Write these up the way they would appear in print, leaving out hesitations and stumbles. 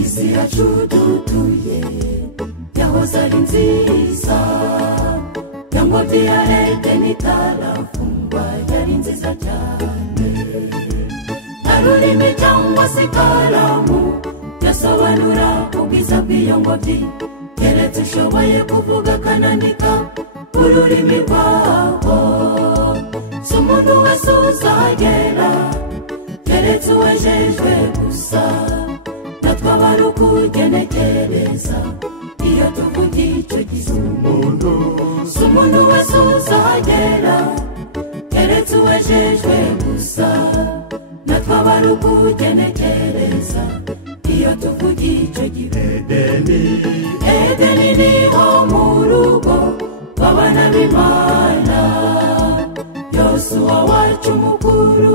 isi yacu dutuye yahoze ari nziza, yangobyi ya Edeni itarafungwa yari nziza cyane. Nta rurimi cyangwa se ikaramu yasobanura ubwiza bw'iyo ngobyi, keretse ushoboye kuvuga akanandika ururimi rwaho. Si umuntu wese uzagera, keretse uwejejwe gusa, natwe abari ukugenekereza iyo tuvuga icyo gihe. Si umuntu wese uzagera, keretse uwejejwe gusa, natwe abari ukugenekereza iyo tuvuga icyo gihe. Edeni niho mu rugo rw'abana b'Imana, Yosuwa wacu mukuru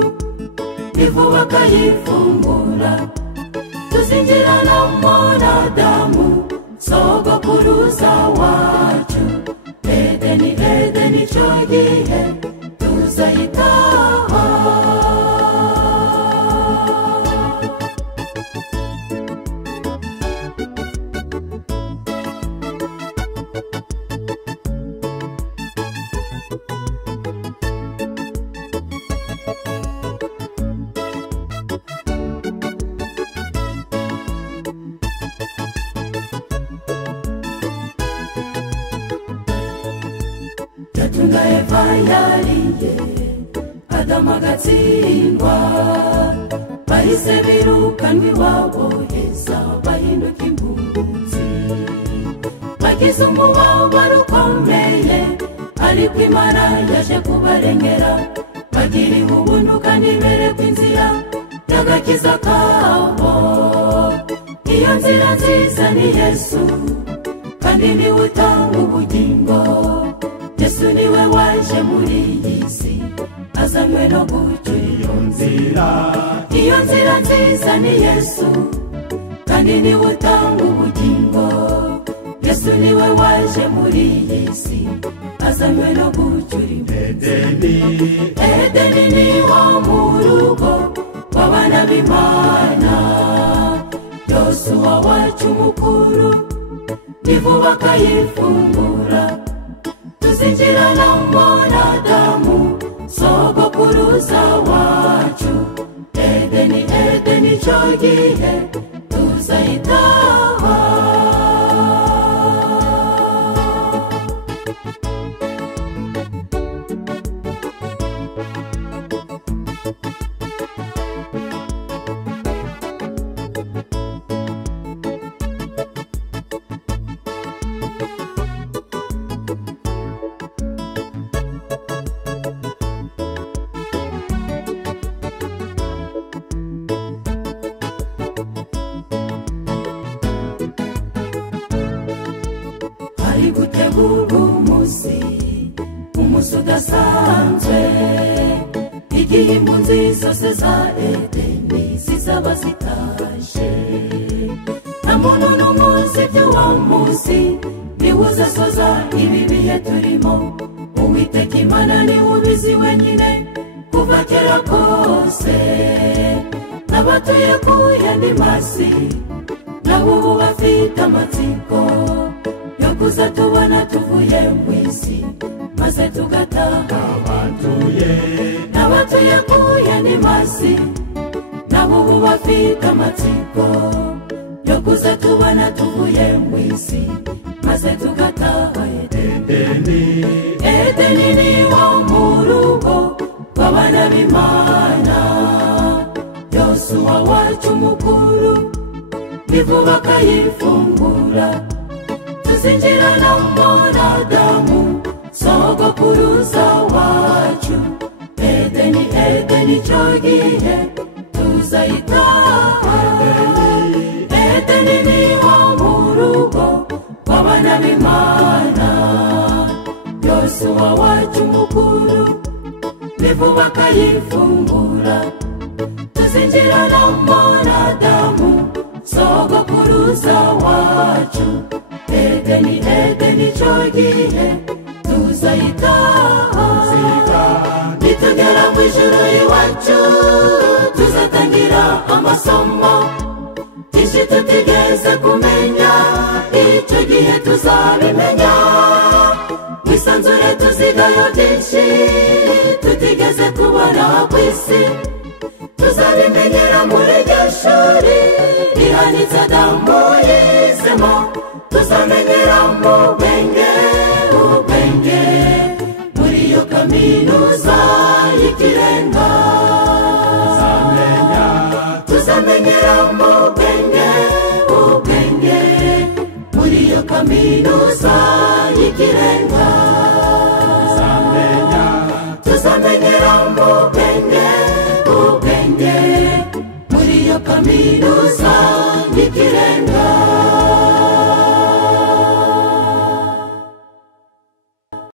ni vuba akayifungura. Tuzinjiranamo na Adamu sogokuruza wacu. Edeni, Edeni icyo gihe tuzayitaha. Yatunga Eva yariye, Adamu agatsindwa, bahise birukanwa iwabo heza bahinduka impunzi. Bagize umubabaro ukomeye, ariko Imana yaje kubarengera, bagiriwe ubuntu kandi berekwa inzira y'agakiza kabo. Iyo nzira nziza ni Yesu, kandi niwe utanga ubugingo. Yesu niwe waje muri iyi si, azanywe no gucyura iyo nzira. Iyo nzira nziza ni Yesu, kandi niwe utanga ubugingo. Yesu niwe waje muri iyi si, azanywe no gucyura Edeni. Edeni niho mu rugo rw'abana b'Imana, Yosuwa wacu mukuru ni vuba akayifungura. Tuzinjiranamo na Adamu sogokuruza wacu. Edeni, Edeni icyo gihe tuzayitaha. Hari gutegurwa umunsi udasanzwe, igihe impunzi zose za Edeni zizaba zitashe. Nta muntu n'umuzi by'uwo munsi, niwe uzasoza ibi bihe turimo. Uwiteka Imana niwe ubizi wenyine kuva kera kose. N'abatuye ku yandi masi nabo ubu bafite amatsiko yo kuza tubona tuvuye mu isi, maze tugataha. N'abatuye ku yandi masi nabo ubu bafite amatsiko yo kuza tubona tuvuye mu isi, maze tugataha. Edeni niho mu rugo rw'abana b'Imana, Yosuwa wacu mukuru ni vuba akayifungura. Tuzinjiranamo na Adamu sogokuruza wacu. Edeni, Edeni icyo gihe tuzayitaha. Edeni niho mu rugo rw'abana b'Imana, ivu bakayifungura, tuzinjiranamo na Adamu sogokuruza wacu. Edeni, Edeni icyo gihe tuzayitaha, nitugera mu ijuru iwacu tuzatangira amasomo, byinshi tutigeze kumenya, icyo gihe tuzabimenya. Mwisanzure tuzigayo byinshi tutigeze kubona ku isi, tuzabimenyera muri iryo shuri rihanitse Adamu yizemo. Tuzamenyeramo ubwenge, ubwenge muri iyo kaminuza y'ikirenga. Tuzamenyeramo ubwenge, ubwenge muri iyo kaminuza